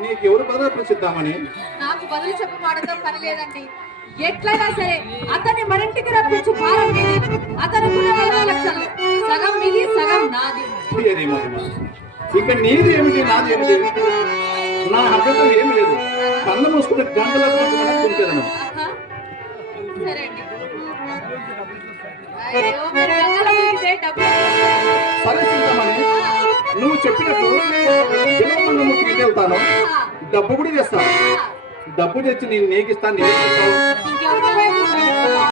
నీకు ఎవరు బదులు ప్రసిద్దామని? నాకు బదులు చెప్పమాడతో పని లేదండి. ఎట్లయినా సరే అతన్ని మరింటికి రప్పించు భారం మీది. అతనుకున్న 40 లక్షలు సగం మీది సగం నాది. ఇక నీది ఏమిటి నాది ఏమిటి? నా అభ్యంతరం ఏమి లేదు. కళ్ళ మూసుకుని గంటల కుంటాను. సరే అండి. అయ్యో మీరు గంగల మీదే డబ్బు. సరే చింతామణి, నువ్వు చెప్పినట్టు వినోదముఖికి వెళ్తాను, డబ్బు కూడా తెస్తాను. డబ్బు తెచ్చి నేను నీకు ఇస్తాను. ఇంకెవరు